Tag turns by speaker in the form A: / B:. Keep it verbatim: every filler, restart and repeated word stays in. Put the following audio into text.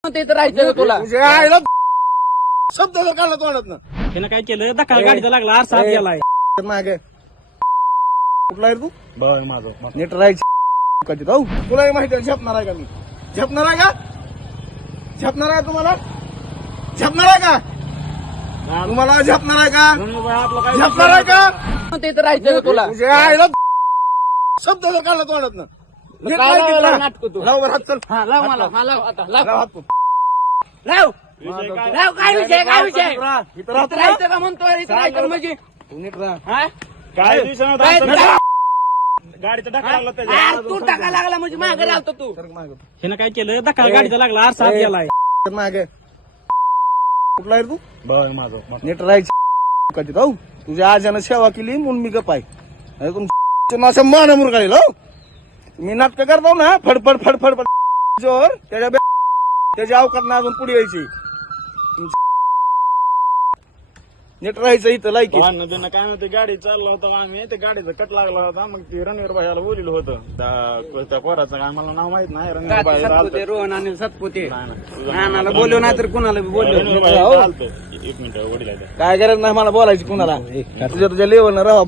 A: तिथं राहायचं तुला
B: तुझ्या आईला शब्द जर काढला तोंडात ना
C: त्यानं काय केलं दखल गाडीचा लागला आरसा गेलाय
B: मागे कुठला आहे तू
C: बघ माझं
B: नीट राहायचं कधी जाऊ तुलाही माहिती आहे झेपणार आहे का मी झेपणार आहे का झेपणार आहे तुम्हाला झेपणार आहे का तुम्हाला झेपणार आहे का
C: आपलं काय
B: झेपणार आहे का
A: तिथं राहायचं तुला
B: तुझ्या आईला शब्द जर काढला तोंडात ना नीट
A: काय
B: राहायचं
A: लावलं
B: ना.
A: नाटकं तू?
B: लाव बरं हात चल
A: हा लाव मला हा लाव आता लाव
B: लाव हात तू.
A: लाव
C: विषय काय?
A: लाव काय विषय काय विषय
B: इथं राहा, इथं
A: इथं
B: राहतो ना?
A: राहायचं का म्हणतोय इथं राहायचं म्हणजे
B: तू नीट राहा
A: हा
C: काय दिवसानं
A: काय
C: आमचं गाडीचा धक्का लागला त्याच्या
A: अरे तू टाका लागला म्हणजे मागे लावतो तू
B: सर मागे
C: त्यानं काय केलं दखल गाडीचा लागला आरसा गेलाय
B: सर मागे कुठला आहे तू
C: बघ माझं
B: नीट राहायचं कधी जाऊ तुझ्या आजानं सेवा केली म्हणून मी गप आहे तुमच्या मान मुरगाळील हो मी नाटक करतो ना फडफड फडफड फड जोर त्याच्या बे- त्याच्या अवकात अजून पुढे यायची नीट राहायचं इथं लायकी
C: त्यांना काय म्हणते गाडी चालला होता आम्ही ते गाडीचा कट लागला होता मग ते रणवीर भाईला बोलिलं होतं त्या त्या पोराचं काय मला नाव माहित नाही रणवीर भाई
A: सतपुते रोहन आणि सतपुते
C: नाही, नाही.
A: नानाला बोलव नाही तर कुणाला बी बोलव
C: रणवीर भाई चालतं. एक मिनिट वडील
B: काय गरज नाही मला बोलायची कुणाला तुझ्या तुझ्या लेवल राहा